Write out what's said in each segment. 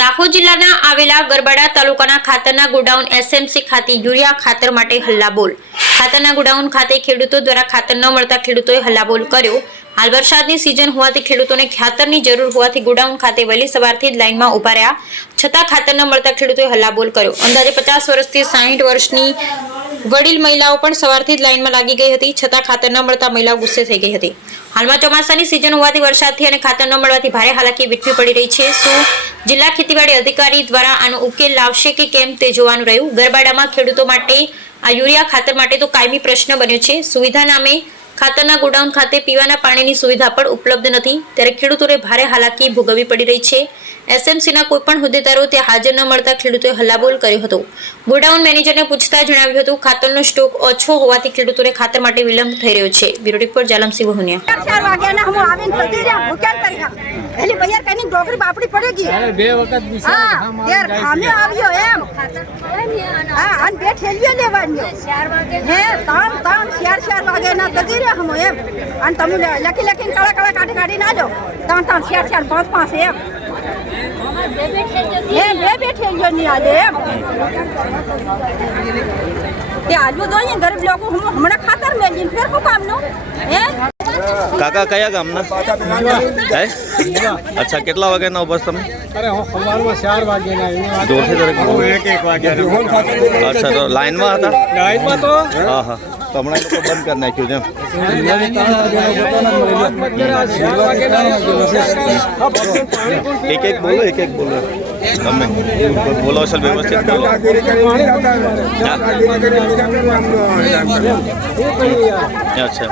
દાહોદ જિલ્લાના આવેલા ગરબાડા તાલુકાના ખાતરના ગોડાઉન એસએમસી ખાતે યુરિયા ખાતર માટે હલ્લાબોલ। ખાતરના ગોડાઉન ખાતે ખેડૂતો દ્વારા ખાતર ન મળતા ખેડૂતોએ હલ્લાબોલ કર્યો। હાલ વરસાદની સિઝન હોવાથી ખેડૂતોને ખાતરની જરૂર હોવાથી ગોડાઉન ખાતે વહેલી સવારથી જ લાઇનમાં ઉભા રહ્યા છતાં ખાતર ન મળતા ખેડૂતોએ હલ્લાબોલ કર્યો। અંદાજે 50 વર્ષથી 60 વર્ષની વડીલ મહિલાઓ પણ સવારથી જ લાઇનમાં લાગી ગઈ હતી છતાં ખાતર ન મળતા મહિલાઓ ગુસ્સે થઈ ગઈ હતી। હાલમાં ચોમાસાની સિઝન હોવાથી વરસાદથી અને ખાતર ન મળવાથી ભારે હાલાકી વેઠવી પડી રહી છે। શું જિલ્લા ખેતીવાડી અધિકારી દ્વારા આનો ઉકેલ લાવશે કે કેમ તે જોવાનું રહ્યું। ગરબાડામાં ખેડૂતો માટે આ યુરિયા ખાતર માટે તો કાયમી પ્રશ્ન બન્યો છે। સુવિધા નામે ખાતરના ગોડાઉન ખાતે પીવાના પાણીની સુવિધા પણ ઉપલબ્ધ નથી ત્યારે ખેડૂતોને ભારે હાલાકી ભોગવવી પડી રહી છે। એસએમસીના કોઈપણ હોદ્દેદારો ત્યાં હાજર ન મળતા ખેડૂતોએ હલ્લાબોલ કર્યો હતો। ગોડાઉન મેનેજરને પૂછતા જણાવ્યું હતું ખાતરનો સ્ટોક ઓછો હોવાથી ખેડૂતોને ખાતર માટે વિલંબ થઈ રહ્યો છે। Bureau report Jalamsinh Vahuniya. એલી બૈયાર કઈની ડોગરી બાપડી પડેગી બે વખત બિસાર યાર ખામે આવ્યો એમ હા અન બે ઠેલિયો લેવાનો 4 વાગે હે તામ 4 વાગે ના તગીરે હમો એમ અન તમે લખી લખીને કાળા કાળા કાઢી કાઢી ના લો 3 4 5 એમ બે ઠેલિયો ની આલે એમ તે આજુ દોઈ ગરીબ લોકો હમણાં ખાતર મેલીને ફેર કો કામનો હે કાકા કયા ગામના હે? અચ્છા કેટલા વાગ્યાના બસ તમે? અરે હું સવારમાં 4 વાગ્યાના જોરથી જરા હું 1 વાગ્યાના અચ્છા તો લાઈનમાં હતા? લાઈનમાં તો હા હા તો હમણાં લોકો બંધ કરી નાખ્યું છે એક બોલો તમે બોલો અસલ વ્યવસ્થિત બોલો। અચ્છા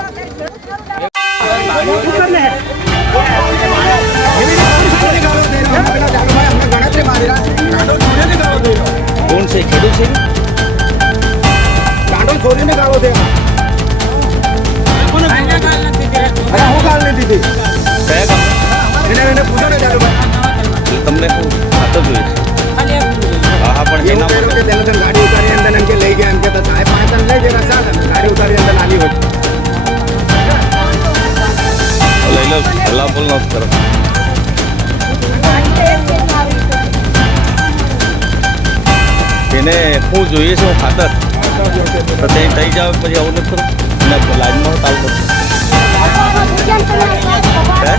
કોણ છે ખેડૂત છે ગાંડો છોરીને ગાળો દે હું ગાળ નથી દીધી કયા ગામ એને પૂછો ને તમને ખાતર જોઈએ છે? હા પણ એના માટે તેને ગાડી ઉતારી અંદર એમ કે લઈ ગયા એમ કે સાહેબ 5 ટન લઈ ગયા ચાલે ગાડી ઉતારી અંદર નાની હોય લઈ લો હલ્લાબોલ ન કરો। એને શું જોઈએ છે ખાતર તો તે થઈ જાવ પછી આવું નથી કરું અને લાઈનમાં તાલ કરશું હે